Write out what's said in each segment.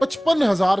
55,000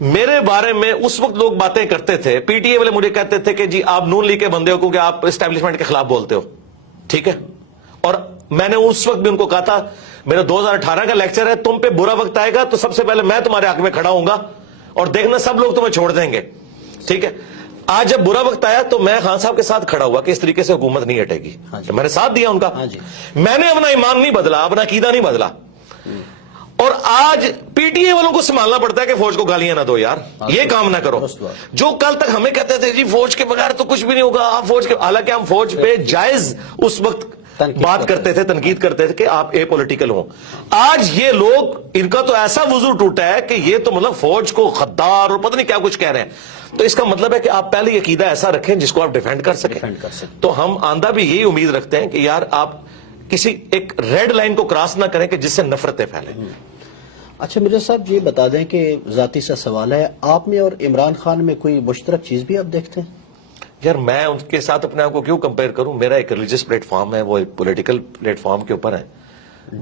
میرے بارے میں اس وقت لوگ باتیں کرتے تھے, پی ٹی اے والے مجھے کہتے تھے کہ جی آپ نون لیگ کے بندے ہو کیونکہ آپ اسٹیبلشمنٹ کے خلاف بولتے ہو, ٹھیک ہے, اور میں نے اس وقت بھی ان کو کہا تھا میرا 2018 کا لیکچر ہے, تم پہ برا وقت آئے گا تو سب سے پہلے میں تمہارے حق میں کھڑا ہوں گا اور دیکھنا سب لوگ تمہیں چھوڑ دیں گے, ٹھیک ہے. آج جب برا وقت آیا تو میں خان صاحب کے ساتھ کھڑا ہوا کہ اس طریقے سے حکومت نہیں ہٹے گی, میں نے ساتھ دیا ان کا, میں نے اپنا ایمان نہیں بدلا, اپنا عقیدہ نہیں بدلا. اور آج پی ٹی اے والوں کو سنبھالنا پڑتا ہے کہ فوج کو گالیاں نہ دو یار, یہ کام نہ کرو. جو کل تک ہمیں کہتے تھے جی فوج کے بغیر تو کچھ بھی نہیں ہوگا, آپ فوج کے, حالانکہ ہم فوج پہ جائز اس وقت بات کرتے تھے, تنقید کرتے تھے کہ آپ اے پولیٹیکل ہوں. آج یہ لوگ, ان کا تو ایسا وضو ٹوٹا ہے کہ یہ تو مطلب فوج کو غدار اور پتہ نہیں کیا کچھ کہہ رہے ہیں. تو اس کا مطلب ہے کہ آپ پہلے یہ عقیدہ ایسا رکھیں جس کو آپ ڈیفینڈ کر سکیں. تو ہم آندہ بھی یہی امید رکھتے ہیں کہ یار آپ کسی ایک ریڈ لائن کو کراس نہ کریں کہ جس سے نفرتیں پھیلیں. اچھا مرزا صاحب یہ بتا دیں کہ ذاتی سا سوال ہے, آپ میں اور عمران خان میں کوئی مشترک چیز بھی آپ دیکھتے ہیں؟ یار میں ان کے ساتھ اپنے آپ کو کیوں کمپیئر کروں, میرا ایک ریلیجس پلیٹ فارم ہے, وہ ایک پولیٹیکل پلیٹ فارم کے اوپر ہے.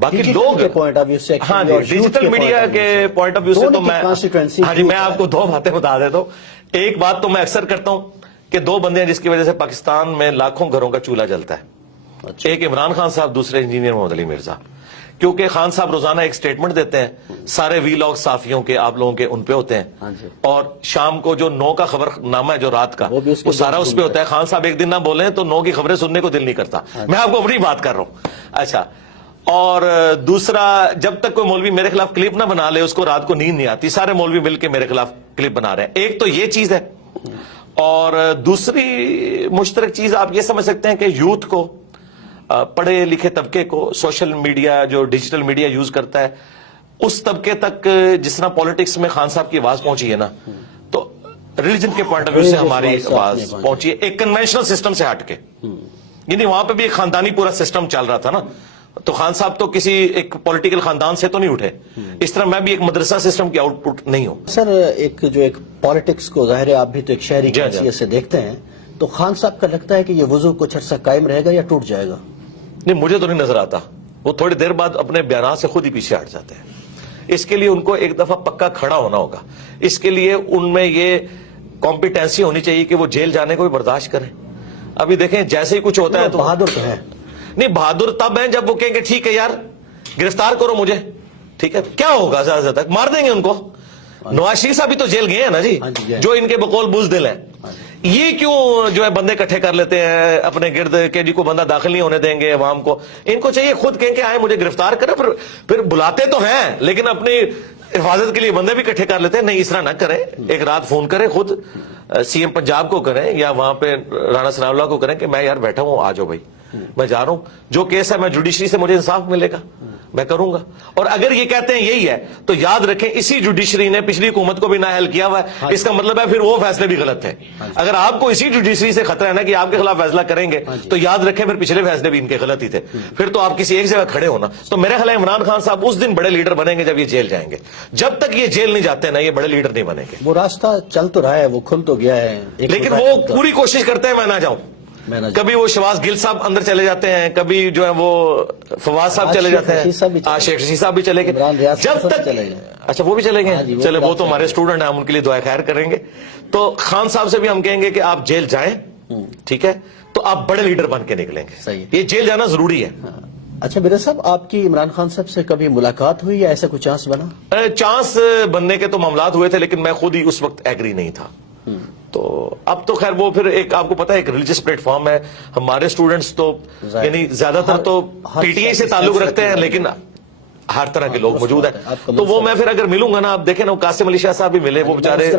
باقی لوگ پوائنٹ آف ویو سے, ہاں جی, ڈیجیٹل میڈیا کے پوائنٹ آف ویو سے تو میں, ہاں جی, میں آپ کو دو باتیں بتا دیتا ہوں. ایک بات تو میں اکثر کرتا ہوں کہ دو بندے ہیں جس کی وجہ سے پاکستان میں لاکھوں گھروں کا چولہا جلتا ہے, ایک عمران خان صاحب, دوسرے انجینئر محمد علی مرزا. کیونکہ خان صاحب روزانہ ایک سٹیٹمنٹ دیتے ہیں, سارے وی لاگ صحافیوں کے, آپ لوگوں کے, ان پہ ہوتے ہیں, اور شام کو جو 9 کا خبر نامہ ہے جو رات کا, وہ سارا اس پہ ہوتا ہے. خان صاحب ایک دن نہ بولیں تو 9 کی خبریں سننے کو دل نہیں کرتا. میں آپ کو اپنی بات کر رہا ہوں. اچھا, اور دوسرا, جب تک کوئی مولوی میرے خلاف کلپ نہ بنا لے اس کو رات کو نیند نہیں آتی. سارے مولوی مل کے میرے خلاف کلپ بنا رہے ہیں. ایک تو یہ چیز ہے, اور دوسری مشترک چیز آپ یہ سمجھ سکتے ہیں کہ یوتھ کو, پڑھے لکھے طبقے کو, سوشل میڈیا جو ڈیجیٹل میڈیا یوز کرتا ہے, اس طبقے تک جس طرح پالیٹکس میں خان صاحب کی آواز پہنچی ہے نا, تو ریلیجن کے پوائنٹ آف ویو سے ہماری آواز پہنچی ہے ایک کنونشنل سسٹم سے ہٹ کے. یعنی وہاں پہ بھی ایک خاندانی پورا سسٹم چل رہا تھا نا, تو خان صاحب تو کسی ایک پولیٹیکل خاندان سے تو نہیں اٹھے, اس طرح میں بھی ایک مدرسہ سسٹم کی آؤٹ پٹ نہیں ہوں. سر ایک جو ایک پالیٹکس کو, ظاہر ہے آپ بھی تو ایک شہری کی حیثیت سے دیکھتے ہیں, تو خان صاحب کا لگتا ہے کہ یہ وضو کچھ عرصہ قائم رہے گا یا ٹوٹ جائے گا؟ نہیں, مجھے تو نہیں نظر آتا. وہ تھوڑی دیر بعد اپنے بیانات سے خود ہی پیچھے ہٹ جاتے ہیں. اس کے لیے ان کو ایک دفعہ پکا کھڑا ہونا ہوگا. اس کے لیے ان میں یہ کمپیٹنسی ہونی چاہیے کہ وہ جیل جانے کو بھی برداشت کریں. ابھی دیکھیں جیسے ہی کچھ ہوتا ہے تو بہادر تو ہے نہیں, بہادر تب ہیں جب وہ کہیں گے ٹھیک ہے یار گرفتار کرو مجھے, ٹھیک ہے, کیا ہوگا زیادہ سے زیادہ مار دیں گے ان کو. نواز شریف صاحب بھی تو جیل گئے ہیں نا جی, جو ان کے بقول بزدل ہیں. یہ کیوں جو ہے بندے اکٹھے کر لیتے ہیں اپنے گرد کہ جی کو بندہ داخل نہیں ہونے دیں گے عوام کو. ان کو چاہیے خود کہیں کہ آئے مجھے گرفتار کرے, پھر بلاتے تو ہیں لیکن اپنی حفاظت کے لیے بندے بھی اکٹھے کر لیتے ہیں. نہیں, اس طرح نہ کریں. ایک رات فون کریں, خود سی ایم پنجاب کو کریں یا وہاں پہ رانا ثناء اللہ کو کریں کہ میں یار بیٹھا ہوں, آ جاؤ بھائی, میں جا رہا ہوں, جو کیس ہے میں جوڈیشری سے مجھے انصاف ملے گا میں کروں گا. اور اگر یہ کہتے ہیں یہی ہے تو یاد رکھیں اسی جوڈیشری نے پچھلی حکومت کو بھی نااہل کیا ہوا ہے. اس کا مطلب ہے پھر وہ فیصلے بھی غلط ہیں. اگر آپ کو اسی جوڈیشری سے خطرہ ہے نا کہ آپ کے خلاف فیصلہ کریں گے تو یاد رکھیں پھر پچھلے فیصلے بھی ان کے غلط ہی تھے. پھر تو آپ کسی ایک جگہ کھڑے ہونا. تو میرے خیال ہے عمران خان صاحب اس دن بڑے لیڈر بنیں گے جب یہ جیل جائیں گے. جب تک یہ جیل نہیں جاتے نا یہ بڑے لیڈر نہیں بنیں گے. وہ راستہ چل تو رہا ہے, وہ کھل تو گیا ہے, لیکن وہ پوری کوشش کرتے ہیں میں نہ جاؤں. کبھی وہ شہباز گل صاحب اندر چلے جاتے ہیں, کبھی جو ہے وہ فواز صاحب چلے جاتے ہیں, شیخ رشید صاحب بھی چلے گئے. جب تک, اچھا وہ بھی چلے گئے, چلے وہ تو ہمارے اسٹوڈنٹ ہیں, ہم ان کے لیے دعا خیر کریں گے. تو خان صاحب سے بھی ہم کہیں گے کہ آپ جیل جائیں, ٹھیک ہے, تو آپ بڑے لیڈر بن کے نکلیں گے. یہ جیل جانا ضروری ہے. اچھا مرزا صاحب, آپ کی عمران خان صاحب سے کبھی ملاقات ہوئی یا ایسا کوئی چانس بنا؟ چانس بننے کے تو معاملات ہوئے تھے لیکن میں خود ہی اس وقت ایگری نہیں تھا. تو اب تو خیر وہ پھر ایک آپ کو پتا ہے ایک ریلیجس پلیٹ فارم ہے. ہمارے اسٹوڈنٹس تو یعنی زیادہ تر تو پی ٹی آئی سے تعلق رکھتے ہیں لیکن ہر طرح کے لوگ موجود ہیں. تو وہ میں پھر اگر ملوں گا نا, آپ دیکھیں نا قاسم علی شاہ صاحب بھی ملے, وہ بیچارے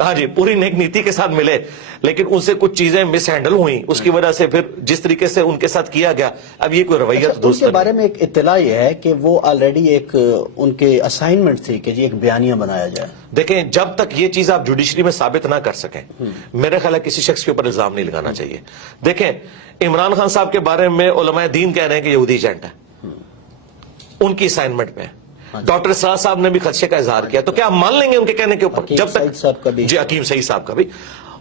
ہاں جی پوری نیک نیتی کے ساتھ ملے, لیکن ان سے کچھ چیزیں مس ہینڈل ہوئی, اس کی وجہ سے پھر جس طریقے سے ان کے ساتھ کیا گیا اب یہ کوئی رویہ اس کے بارے میں ایک اطلاع یہ ہے کہ وہ آلریڈی ایک ان کے اسائنمنٹ تھی کہ جی ایک بیانیہ بنایا جائے. دیکھیں جب تک یہ چیز آپ جوڈیشری میں ثابت نہ کر سکیں میرے خیال ہے کسی شخص کے اوپر الزام نہیں لگانا چاہیے. دیکھیں عمران خان صاحب کے بارے میں علماء دین کہہ رہے ہیں کہ یہودی ایجنٹ ہے, ان کی اسائنمنٹ میں. ڈاکٹر اسرار صاحب نے بھی خدشے کا اظہار کیا, تو کیا ہم مان لیں گے ان کے کہنے کے اوپر؟ جب تک جی حکیم سعید صاحب کا بھی,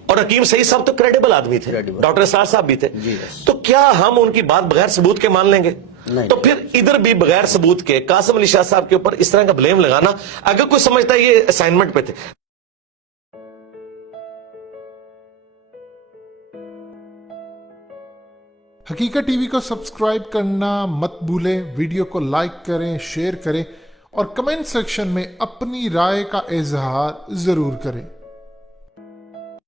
اور حکیم سعید صاحب تو کریڈیبل آدمی تھے, ڈاکٹر اسرار صاحب بھی تھے, تو کیا ہم ان کی بات بغیر ثبوت کے مان لیں گے؟ تو پھر ادھر بھی بغیر ثبوت کے قاسم علی شاہ صاحب کے اوپر اس طرح کا بلیم لگانا, اگر کوئی سمجھتا ہے یہ اسائنمنٹ پہ تھے حقیقت ٹی وی کو سبسکرائب کرنا مت بھولیں، ویڈیو کو لائک کریں، شیئر کریں اور کمنٹ سیکشن میں اپنی رائے کا اظہار ضرور کریں۔